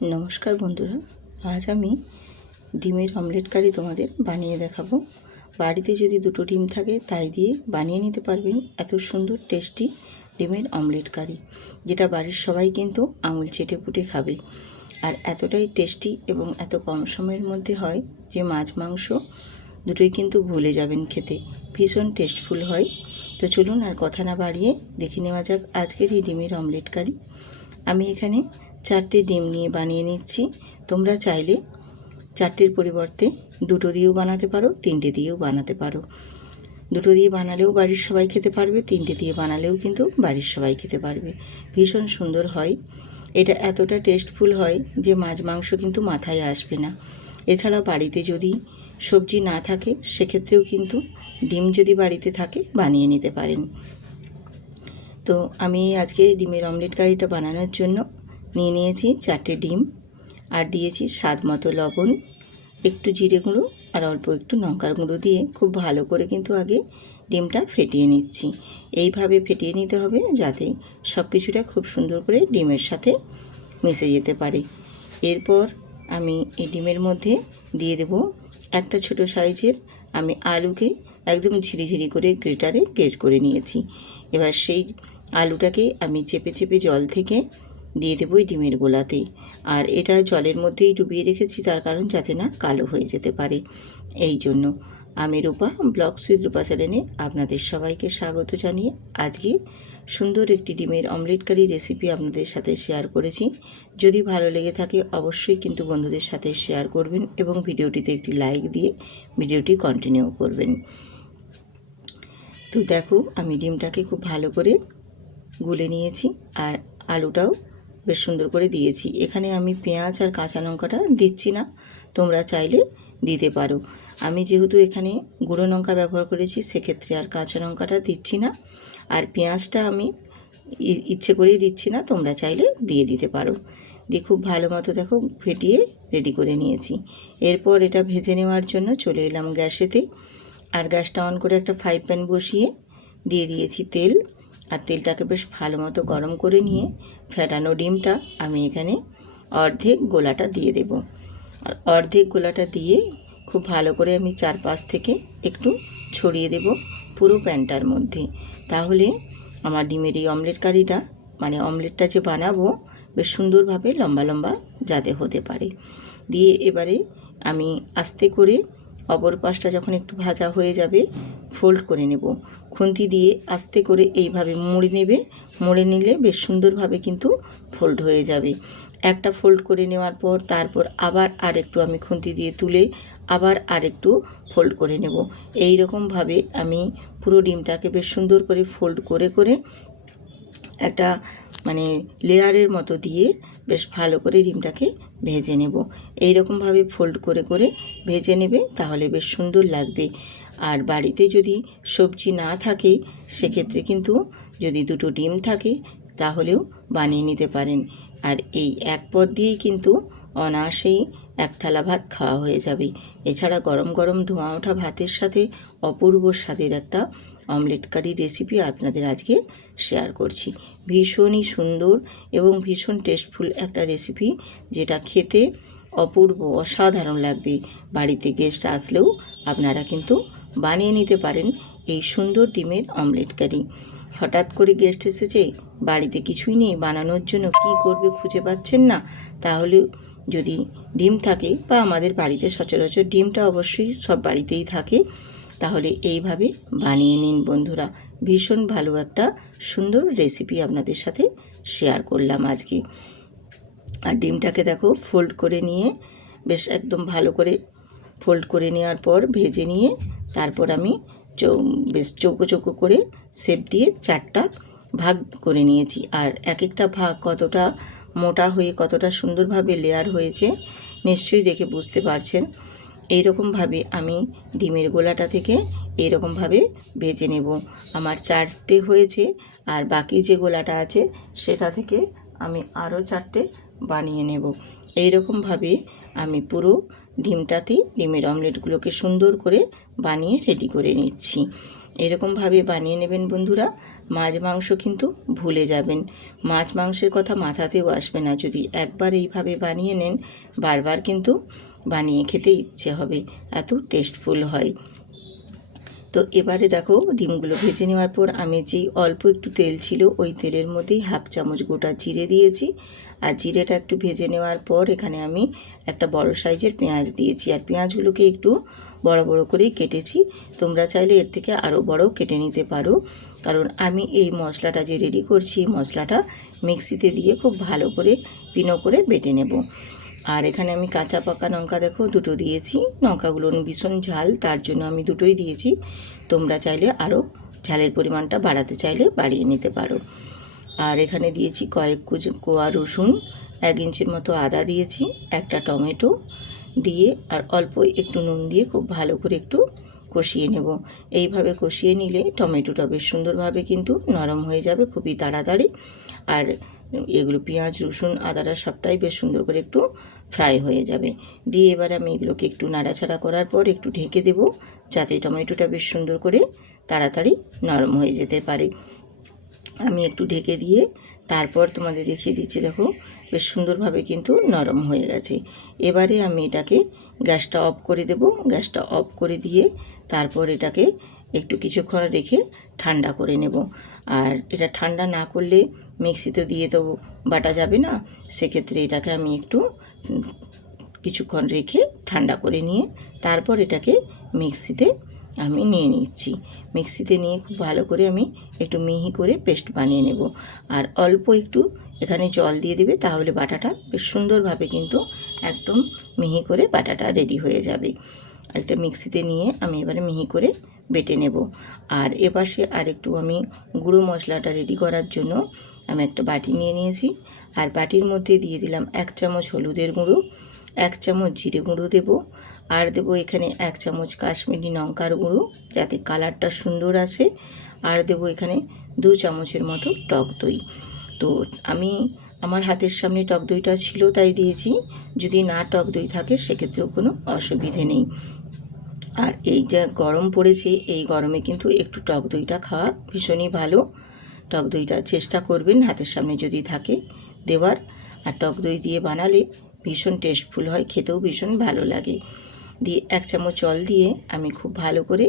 নমস্কার বন্ধুরা, আজ আমি ডিমের অমলেট কারি তোমাদের বানিয়ে দেখাবো। বাড়িতে যদি দুটো ডিম থাকে তাই দিয়ে বানিয়ে নিতে পারবেন এত সুন্দর টেস্টি ডিমের অমলেট কারি, যেটা বাড়ির সবাই কিন্তু আঙুল চেটে পুটে খাবে। আর এতটাই টেস্টি এবং এত কম সময়ের মধ্যে হয় যে মাছ মাংস দুটোই কিন্তু ভুলে যাবেন খেতে, ভীষণ টেস্টফুল হয়। তো চলুন আর কথা না বাড়িয়ে দেখে নেওয়া যাক আজকের এই ডিমের অমলেট কারি। আমি এখানে 4টে ডিম নিয়ে বানিয়ে নিচ্ছি। তোমরা চাইলে 4টের পরিবর্তে 2টো দিয়েও বানাতে পারো, 3টে দিয়েও বানাতে পারো। 2টো দিয়ে বানালেও বাড়ির সবাই খেতে পারবে, 3টে দিয়ে বানালেও কিন্তু বাড়ির সবাই খেতে পারবে। ভীষণ সুন্দর হয় এটা, এতটা টেস্টফুল হয় যে মাছ মাংস কিন্তু মাথায় আসবে না। এছাড়াও বাড়িতে যদি সবজি না থাকে সেক্ষেত্রেও কিন্তু ডিম যদি বাড়িতে থাকে বানিয়ে নিতে পারেন। তো আমি আজকে ডিমের অমলেট কারিটা বানানোর জন্য নিয়ে নিয়েছি 4টে ডিম, আর দিয়েছি স্বাদ মতো লবণ, একটু জিরে গুঁড়ো আর অল্প একটু লঙ্কার গুঁড়ো দিয়ে খুব ভালো করে কিন্তু আগে ডিমটা ফেটিয়ে নিচ্ছি। এইভাবে ফেটিয়ে নিতে হবে যাতে সব কিছুটা খুব সুন্দর করে ডিমের সাথে মিশে যেতে পারে। এরপর আমি এই ডিমের মধ্যে দিয়ে দেব একটা ছোট সাইজের আমি আলুকে একদম ঝিরিঝিরি করে গ্রেটারে গ্রেট করে নিয়েছি। এবার সেই আলুটাকে আমি চেপে চেপে জল থেকে দিয়ে দেবো এই ডিমের গোলাতে। আর এটা জলের মধ্যেই ডুবিয়ে রেখেছি, তার কারণ যাতে না কালো হয়ে যেতে পারে। এই জন্য আমি রূপা ব্লগস উইথ রূপা চ্যানেলে আপনাদের সবাইকে স্বাগত জানিয়ে আজকে সুন্দর একটি ডিমের অমলেট কারি রেসিপি আপনাদের সাথে শেয়ার করেছি। যদি ভালো লেগে থাকে অবশ্যই কিন্তু বন্ধুদের সাথে শেয়ার করবেন এবং ভিডিওটিতে একটি লাইক দিয়ে ভিডিওটি কন্টিনিউ করবেন। তো দেখো আমি ডিমটাকে খুব ভালো করে গুলে নিয়েছি আর আলুটাও বেশ সুন্দর করে দিয়েছি। এখানে আমি পেঁয়াজ আর কাঁচা লঙ্কাটা দিচ্ছি না, তোমরা চাইলে দিতে পারো। আমি যেহেতু এখানে গুঁড়ো লঙ্কা ব্যবহার করেছি সেক্ষেত্রে আর কাঁচা লঙ্কাটা দিচ্ছি না, আর পেঁয়াজটা আমি ইচ্ছে করেই দিচ্ছি না, তোমরা চাইলে দিয়ে দিতে পারো। দিয়ে খুব ভালো মতো দেখো ফেটিয়ে রেডি করে নিয়েছি। এরপর এটা ভেজে নেওয়ার জন্য চলে এলাম গ্যাসেতে, আর গ্যাসটা অন করে একটা ফ্রাই প্যান বসিয়ে দিয়ে দিয়েছি তেল। আর তেলটাকে বেশ ভালো মতো গরম করে নিয়ে ফেটানো ডিমটা আমি এখানে অর্ধেক গোলাটা দিয়ে দেব। আর অর্ধেক গোলাটা দিয়ে খুব ভালো করে আমি চারপাশ থেকে একটু ছড়িয়ে দেব পুরো প্যানটার মধ্যে। তাহলে আমার ডিমের এই অমলেট কারিটা মানে অমলেটটা যে বানাবো বেশ সুন্দরভাবে লম্বা লম্বা যাতে হতে পারে। দিয়ে এবারে আমি আস্তে করে অপর পাশটা যখন একটু ভাজা হয়ে যাবে ফোল্ড করে নেব। খুন্তি দিয়ে আস্তে করে এইভাবে মুড়ে নেবে, মুড়ে নিলে বেশ সুন্দরভাবে কিন্তু ফোল্ড হয়ে যাবে। একটা ফোল্ড করে নেওয়ার পর তারপর আবার আরেকটু আমি খুন্তি দিয়ে তুলে আবার আরেকটু ফোল্ড করে নেব। এই রকমভাবে আমি পুরো ডিমটাকে বেশ সুন্দর করে ফোল্ড করে করে একটা মানে লেয়ারের মতো দিয়ে বেশ ভালো করে ডিমটাকে ভেজে নেব। এই রকমভাবে ফোল্ড করে করে ভেজে নেবে, তাহলে বেশ সুন্দর লাগবে। আর বাড়িতে যদি সবজি না থাকে সেক্ষেত্রে কিন্তু যদি 2টো ডিম থাকে তাহলেও বানিয়ে নিতে পারেন। আর এই এক পদ দিয়েই কিন্তু অনায়াসেই এক থালা ভাত খাওয়া হয়ে যাবে। এছাড়া গরম গরম ধোঁয়া ওঠা ভাতের সাথে অপূর্ব স্বাদের একটা অমলেট কারি রেসিপি আপনাদের আজকে শেয়ার করছি। ভীষণই সুন্দর এবং ভীষণ টেস্টফুল একটা রেসিপি, যেটা খেতে অপূর্ব অসাধারণ লাগবে। বাড়িতে গেস্ট আসলেও আপনারা কিন্তু বানিয়ে নিতে পারেন এই সুন্দর ডিমের অমলেট কারি। হঠাৎ করে গেস্ট এসেছে, বাড়িতে কিছুই নেই বানানোর জন্য, কি করবে খুঁজে পাচ্ছেন না, তাহলে যদি ডিম থাকে বা আমাদের বাড়িতে সচরাচর ডিমটা অবশ্যই সব বাড়িতেই থাকে, তাহলে এইভাবে বানিয়ে নিন বন্ধুরা। ভীষণ ভালো একটা সুন্দর রেসিপি আপনাদের সাথে শেয়ার করলাম আজকে। আর ডিমটাকে দেখো ফোল্ড করে নিয়ে বেশ একদম ভালো করে ফোল্ড করে নেওয়ার পর ভেজে নিয়ে তারপর আমি বেশ চৌকো চৌকো করে শেপ দিয়ে 4টা ভাগ করে নিয়েছি। আর এক একটা ভাগ কতটা মোটা হয়ে কতটা সুন্দরভাবে লেয়ার হয়েছে নিশ্চয়ই দেখে বুঝতে পারছেন। এই রকমভাবে আমি ডিমের গোলাটা থেকে এই রকমভাবে ভেজে নেব। আমার 4টে হয়েছে, আর বাকি যে গোলাটা আছে সেটা থেকে আমি আরও 4টে বানিয়ে নেব। এই রকমভাবে আমি পুরো ডিমের অমলেটগুলোকে সুন্দর করে বানিয়ে রেডি করে নিচ্ছি। এরকমভাবে বানিয়ে নেবেন বন্ধুরা। মাছ মাংস কিন্তু ভুলে যাবেন, মাছ মাংসের কথা মাথাতেও আসবে না। যদি একবার এইভাবে বানিয়ে নেন, বারবার কিন্তু বানিয়ে খেতে ইচ্ছে হবে, এত টেস্টফুল হয়। তো এবারে দেখো ডিমগুলো ভেজে নেওয়ার পর আমি যেই অল্প একটু তেল ছিল ওই তেলের মধ্যেই হাফ চামচ গোটা জিরে দিয়েছি। আর জিরেটা একটু ভেজে নেওয়ার পর এখানে আমি একটা বড় সাইজের পেঁয়াজ দিয়েছি। আর পেঁয়াজগুলোকে একটু বড় বড় করেই কেটেছি। তোমরা চাইলে এর থেকে আরও বড় কেটে নিতে পারো, কারণ আমি এই মশলাটা যে রেডি করছি এই মশলাটা মিক্সিতে দিয়ে খুব ভালো করে পিনো করে বেটে নেব। আর এখানে আমি কাঁচা পাকা লঙ্কা দেখো দুটো দিয়েছি। লঙ্কাগুলো ভীষণ ঝাল, তার জন্য আমি দুটোই দিয়েছি। তোমরা চাইলে আরও ঝালের পরিমাণটা বাড়াতে চাইলে বাড়িয়ে নিতে পারো। আর এখানে দিয়েছি কয়েক কোয়া রসুন, 1 ইঞ্চির মতো আদা দিয়েছি, একটা টমেটো দিয়ে আর অল্প একটু নুন দিয়ে খুব ভালো করে একটু কষিয়ে নেব। এইভাবে কষিয়ে নিলে টমেটোটা বেশ সুন্দরভাবে কিন্তু নরম হয়ে যাবে খুবই তাড়াতাড়ি। আর এগুলো পেঁয়াজ রসুন আদাটা সবটাই বেশ সুন্দর করে একটু ফ্রাই হয়ে যাবে। দিয়ে এবার আমি এগুলোকে একটু নাড়াচাড়া করার পর একটু ঢেকে দেব, যাতে টমেটোটা বেশ সুন্দর করে তাড়াতাড়ি নরম হয়ে যেতে পারে। আমি একটু ঢেকে দিয়ে তারপর তোমাদের দেখিয়ে দিচ্ছি, দেখো বেশ সুন্দরভাবে কিন্তু নরম হয়ে গেছে। এবারে আমি এটাকে গ্যাসটা অফ করে দেব। গ্যাসটা অফ করে দিয়ে তারপর এটাকে একটু কিছুক্ষণ রেখে ঠান্ডা করে নেব। আর এটা ঠান্ডা না করলে মিক্সিতে দিয়ে তো বাটা যাবে না, সেক্ষেত্রে এটাকে আমি একটু কিছুক্ষণ রেখে ঠান্ডা করে নিয়ে তারপর এটাকে মিক্সিতে আমি নিয়ে নিচ্ছি। মিক্সিতে নিয়ে খুব ভালো করে আমি একটু মিহি করে পেস্ট বানিয়ে নেব। আর অল্প একটু এখানে জল দিয়ে দেবে, তাহলে বাটাটা বেশ সুন্দরভাবে কিন্তু একদম মিহি করে বাটাটা রেডি হয়ে যাবে। একটা মিক্সিতে নিয়ে আমি এবারে মিহি করে বেটে নেব। আর এপাশে আরেকটু আমি গুঁড়ো মশলাটা রেডি করার জন্য আমি একটা বাটি নিয়ে নিয়েছি। আর বাটির মধ্যে দিয়ে দিলাম 1 চামচ হলুদের গুঁড়ো, 1 চামচ জিরে গুঁড়ো দেব, আর দেবো এখানে 1 চামচ কাশ্মীরি লঙ্কার গুঁড়ো যাতে কালারটা সুন্দর আসে, আর দেবো এখানে 2 চামচের মতো টক দই। তো আমি আমার হাতের সামনে টক দইটা ছিল তাই দিয়েছি, যদি না টক দই থাকে সেক্ষেত্রেও কোনো অসুবিধে নেই। আর এই যে গরম পড়েছে, এই গরমে কিন্তু একটু টক দইটা খাওয়া ভীষণই ভালো। টক দইটা চেষ্টা করবেন হাতের সামনে যদি থাকে দেওয়ার। আর টক দই দিয়ে বানালে ভীষণ টেস্টফুল হয়, খেতেও ভীষণ ভালো লাগে। দিয়ে 1 চামচ জল দিয়ে আমি খুব ভালো করে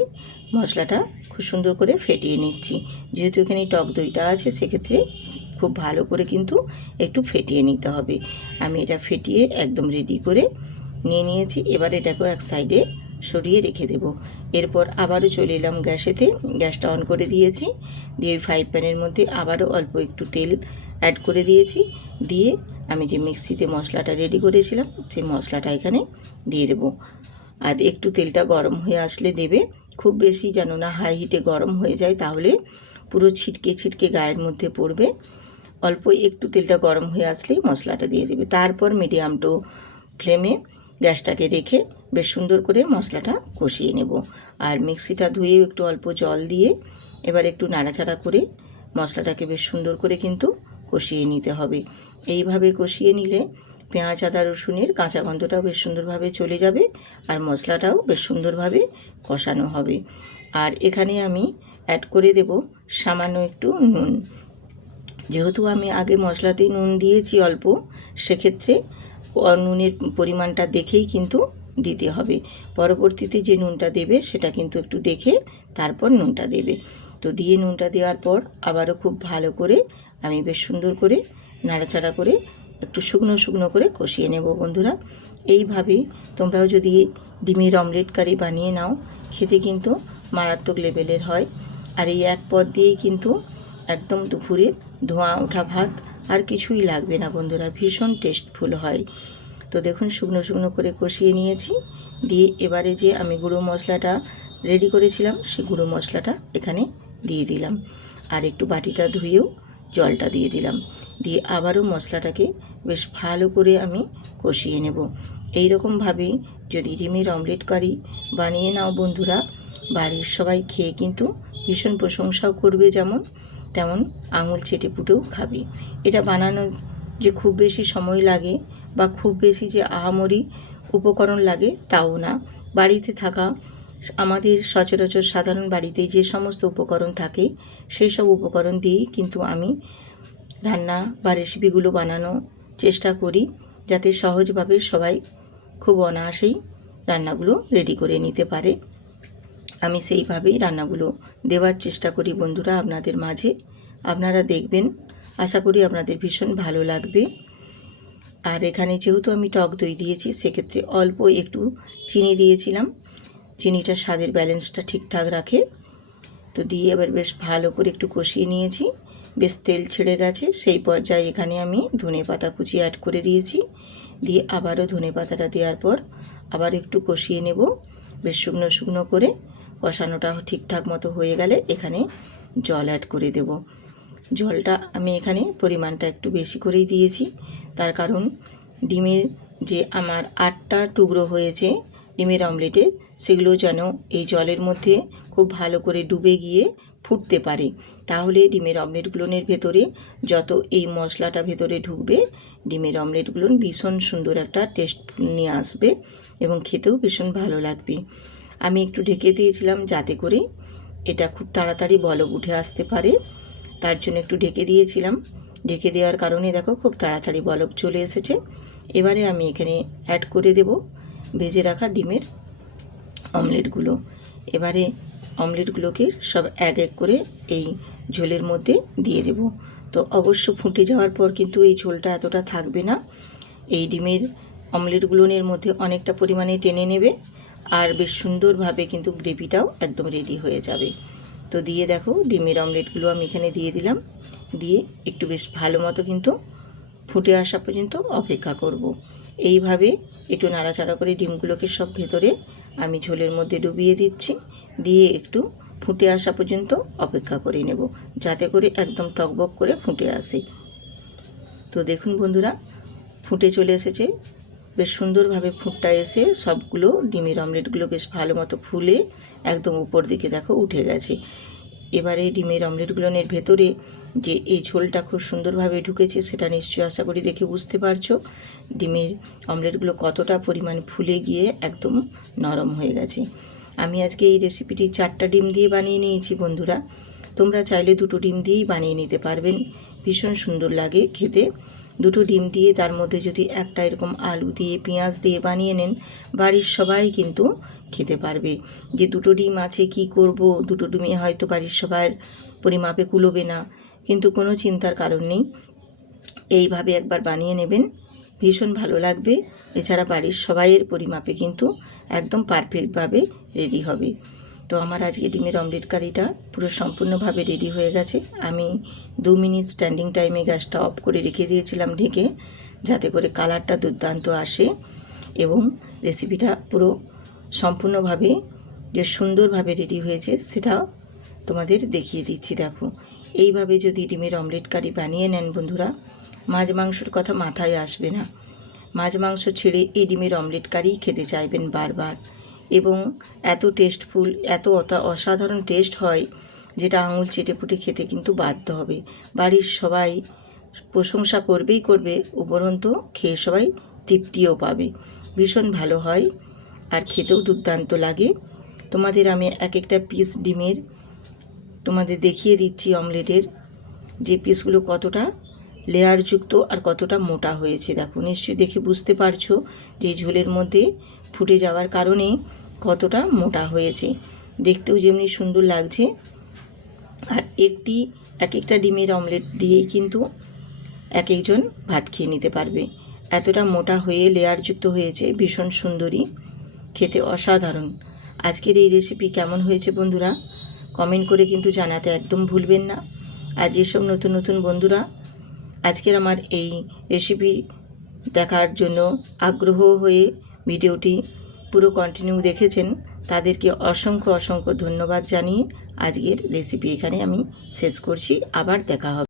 মশলাটা খুব সুন্দর করে ফেটিয়ে নিচ্ছি। যেহেতু এখানে টক দইটা আছে সেক্ষেত্রে খুব ভালো করে কিন্তু একটু ফেটিয়ে নিতে হবে। আমি এটা ফেটিয়ে একদম রেডি করে নিয়েছি। এবার এটাকেও এক সাইডে সরিয়ে রেখে দেব। এরপর আবারও চলে এলাম গ্যাসেতে, গ্যাসটা অন করে দিয়েছি। দিয়ে ওই ফ্রাই প্যানের মধ্যে আবারও অল্প একটু তেল অ্যাড করে দিয়েছি। দিয়ে আমি যে মিক্সিতে মশলাটা রেডি করেছিলাম সেই মশলাটা এখানে দিয়ে দেব। আর একটু তেলটা গরম হয়ে আসলে দেবে, খুব বেশি যেন না হাই হিটে গরম হয়ে যায়, তাহলে পুরো ছিটকে ছিটকে গায়ের মধ্যে পড়বে। অল্প একটু তেলটা গরম হয়ে আসলেই মশলাটা দিয়ে দেবে। তারপর মিডিয়াম টু ফ্লেমে গ্যাসটাকে রেখে বেশ সুন্দর করে মশলাটা কষিয়ে নেব। আর মিক্সিটা ধুয়ে একটু অল্প জল দিয়ে এবার একটু নাড়াচাড়া করে মশলাটাকে বেশ সুন্দর করে কিন্তু কষিয়ে নিতে হবে। এইভাবে কষিয়ে নিলে পেঁয়াজ আদা রসুনের কাঁচা গন্ধটাও বেশ সুন্দরভাবে চলে যাবে, আর মশলাটাও বেশ সুন্দরভাবে কষানো হবে। আর এখানে আমি অ্যাড করে দেব সামান্য একটু নুন। যেহেতু আমি আগে মশলাতেই নুন দিয়েছি অল্প, সেক্ষেত্রে নুনের পরিমাণটা দেখেই কিন্তু দিতে হবে। পরবর্তীতে যে নুনটা দেবে সেটা কিন্তু একটু দেখে তারপর নুনটা দেবে। তো দিয়ে নুনটা দেওয়ার পর আবারও খুব ভালো করে আমি বেশ সুন্দর করে নাড়াচাড়া করে একটু শুকনো শুকনো করে কষিয়ে নেব বন্ধুরা। এইভাবে তোমরাও যদি ডিমের অমলেট কারি বানিয়ে নাও, খেতে কিন্তু মারাত্মক লেভেলের হয়। আর এই এক পদ দিয়েই কিন্তু একদম দুপুরের ধোঁয়া ওঠা ভাত আর কিছুই লাগবে না বন্ধুরা, ভীষণ টেস্টফুল হয়। তো দেখুন শুকনো শুকনো করে কষিয়ে নিয়েছি। দিয়ে এবারে যে আমি গুঁড়ো মশলাটা রেডি করেছিলাম সেই গুঁড়ো মশলাটা এখানে দিয়ে দিলাম। আর একটু বাটিটা ধুয়েও জলটা দিয়ে দিলাম। দিয়ে আবারও মশলাটাকে বেশ ভালো করে আমি কষিয়ে নেব। এই রকমভাবেই যদি ডিমের অমলেট কারি বানিয়ে নাও বন্ধুরা, বাড়ির সবাই খেয়ে কিন্তু ভীষণ প্রশংসাও করবে, যেমন তেমন আঙুল চেটে পুটেও খাবে। এটা বানানো যে খুব বেশি সময় লাগে বা খুব বেশি যে আহামরি উপকরণ লাগে তাও না। বাড়িতে থাকা আমাদের সচরাচর সাধারণ বাড়িতে যে সমস্ত উপকরণ থাকে সেই সব উপকরণ দিয়েই কিন্তু আমি রান্না বা রেসিপিগুলো বানানো চেষ্টা করি, যাতে সহজভাবে সবাই খুব অনায়াসেই রান্নাগুলো রেডি করে নিতে পারে। আমি সেইভাবেই রান্নাগুলো দেওয়ার চেষ্টা করি বন্ধুরা আপনাদের মাঝে। আপনারা দেখবেন, আশা করি আপনাদের ভীষণ ভালো লাগবে। আর এখানে যেহেতু আমি টক দই দিয়েছি, সেক্ষেত্রে অল্প একটু চিনি দিয়েছিলাম। চিনিটা স্বাদের ব্যালেন্সটা ঠিকঠাক রাখে। তো দিয়ে এবার বেশ ভালো করে একটু কষিয়ে নিয়েছি। বেশ তেল ছেড়ে গেছে, সেই পর্যায়ে এখানে আমি ধনেপাতা কুচি অ্যাড করে দিয়েছি। দিয়ে আবারও ধনেপাতাটা দেওয়ার পর আবার একটু কষিয়ে নেব বেশ শুকনো শুকনো করে। কষানোটা ঠিকঠাক মতো হয়ে গেলে এখানে জল অ্যাড করে দেব। জলটা আমি এখানে পরিমাণটা একটু বেশি করেই দিয়েছি, তার কারণ ডিমের যে আমার 8টা টুকরো হয়েছে ডিমের অমলেটে, সেগুলো যেন এই জলের মধ্যে খুব ভালো করে ডুবে গিয়ে ফুটতে পারে। তাহলে ডিমের অমলেটগুলোর ভেতরে যত এই মশলাটা ভেতরে ঢুকবে, ডিমের অমলেটগুলো ভীষণ সুন্দর একটা টেস্ট নিয়ে আসবে এবং খেতেও ভীষণ ভালো লাগবে। আমি একটু ঢেকে দিয়েছিলাম যাতে করে এটা খুব তাড়াতাড়ি বলক উঠে আসতে পারে, তার জন্য একটু ঢেকে দিয়েছিলাম। ঢেকে দেওয়ার কারণে দেখো খুব তাড়াতাড়ি বলক চলে এসেছে। এবারে আমি এখানে অ্যাড করে দেব ভেজে রাখা ডিমের অমলেটগুলো। এবারে অমলেটগুলোকে সব এক এক করে এই ঝোলের মধ্যে দিয়ে দেব। তো অবশ্য ফুটে যাওয়ার পর কিন্তু এই ঝোলটা এতটা থাকবে না, এই ডিমের অমলেটগুলোর মধ্যে অনেকটা পরিমাণে টেনে নেবে আর বেশ সুন্দরভাবে কিন্তু গ্রেভিটাও একদম রেডি হয়ে যাবে। তো দিয়ে দেখো ডিমের অমলেটগুলো আমি এখানে দিয়ে দিলাম। দিয়ে একটু বেশ ভালো মতো কিন্তু ফুটে আসা পর্যন্ত অপেক্ষা করব। এইভাবে একটু নাড়াচাড়া করে ডিমগুলোকে সব ভেতরে আমি ঝোলের মধ্যে ডুবিয়ে দিচ্ছি। দিয়ে একটু ফুটে আসা পর্যন্ত অপেক্ষা করে নেব, যাতে করে একদম টকবক করে ফুটে আসে। তো দেখুন বন্ধুরা, ফুটে চলে এসেছে বেশ সুন্দরভাবে। ফুটটা এসে সবগুলো ডিমের অমলেটগুলো বেশ ভালো মতো ফুলে একদম উপর দিকে দেখো উঠে গেছে। এবারে ডিমের অমলেটগুলোর ভেতরে যে এই ঝোলটা খুব সুন্দরভাবে ঢুকেছে, সেটা নিশ্চয়ই আশা করি দেখে বুঝতে পারছো ডিমের অমলেটগুলো কতটা পরিমাণ ফুলে গিয়ে একদম নরম হয়ে গেছে। আমি আজকে এই রেসিপিটি 4টা ডিম দিয়ে বানিয়ে নিয়েছি বন্ধুরা। তোমরা চাইলে 2টো ডিম দিয়েই বানিয়ে নিতে পারবেন, ভীষণ সুন্দর লাগে খেতে। 2টো ডিম দিয়ে তার মধ্যে যদি একটা এরকম আলু দিয়ে পেঁয়াজ দিয়ে বানিয়ে নেন, বাড়ির সবাই কিন্তু খেতে পারবে। যে 2টো ডিম আছে কি করব, 2টো ডিমে হয়তো বাড়ির সবার পরিমাপে কুলোবে না, কিন্তু কোনো চিন্তার কারণ নেই। এইভাবে একবার বানিয়ে নেবেন, ভীষণ ভালো লাগবে। এছাড়া বাড়ির সবাইয়ের পরিমাপে কিন্তু একদম পারফেক্টভাবে রেডি হবে। তো আমার আজকে ডিমের অমলেট কারিটা পুরো সম্পূর্ণভাবে রেডি হয়ে গেছে। আমি 2 মিনিট স্ট্যান্ডিং টাইমে গ্যাসটা অফ করে রেখে দিয়েছিলাম ঢেকে, যাতে করে কালারটা দুর্দান্ত আসে এবং রেসিপিটা পুরো সম্পূর্ণভাবে যে সুন্দরভাবে রেডি হয়েছে সেটা তোমাদের দেখিয়ে দিচ্ছি। দেখো, এইভাবে যদি ডিমের অমলেট কারি বানিয়ে নেন বন্ধুরা, মাছ মাংসর কথা মাথায় আসবে না। মাছ মাংস ছেড়ে এই ডিমের অমলেট কারি খেতে চাইবেন বারবার, এবং এত টেস্টফুল, এত অসাধারণ টেস্ট হয় যেটা আঙুল চেটেপুটে খেতে কিন্তু বাধ্য হবে। বাড়ির সবাই প্রশংসা করবেই করবে, উপরন্তু খেয়ে সবাই তৃপ্তিও পাবে। ভীষণ ভালো হয় আর খেতেও দুর্দান্ত লাগে। তোমাদের আমি এক একটা পিস ডিমের তোমাদের দেখিয়ে দিচ্ছি অমলেটের, যে পিসগুলো কতটা লেয়ারযুক্ত আর কতটা মোটা হয়েছে। দেখো, নিশ্চয়ই দেখে বুঝতে পারছো যে ঝোলের মধ্যে ফুটে যাওয়ার কারণে কতটা মোটা হয়েছে। দেখতেও যেমনি সুন্দর লাগছে, আর এক একটা ডিমের অমলেট দিয়েই কিন্তু এক একজন ভাত খেয়ে নিতে পারবে। এতটা মোটা হয়ে লেয়ারযুক্ত হয়েছে, ভীষণ সুন্দরী, খেতে অসাধারণ। আজকের এই রেসিপি কেমন হয়েছে বন্ধুরা, কমেন্ট করে কিন্তু জানাতে একদম ভুলবেন না। আর যেসব নতুন নতুন বন্ধুরা আজকের আমার এই রেসিপি দেখার জন্য আগ্রহ হয়ে ভিডিওটি পুরো কন্টিনিউ দেখেছেন, তাদেরকে অসংখ্য অসংখ্য ধন্যবাদ জানিয়ে আজকের রেসিপি এখানে আমি শেষ করছি। আবার দেখা হবে।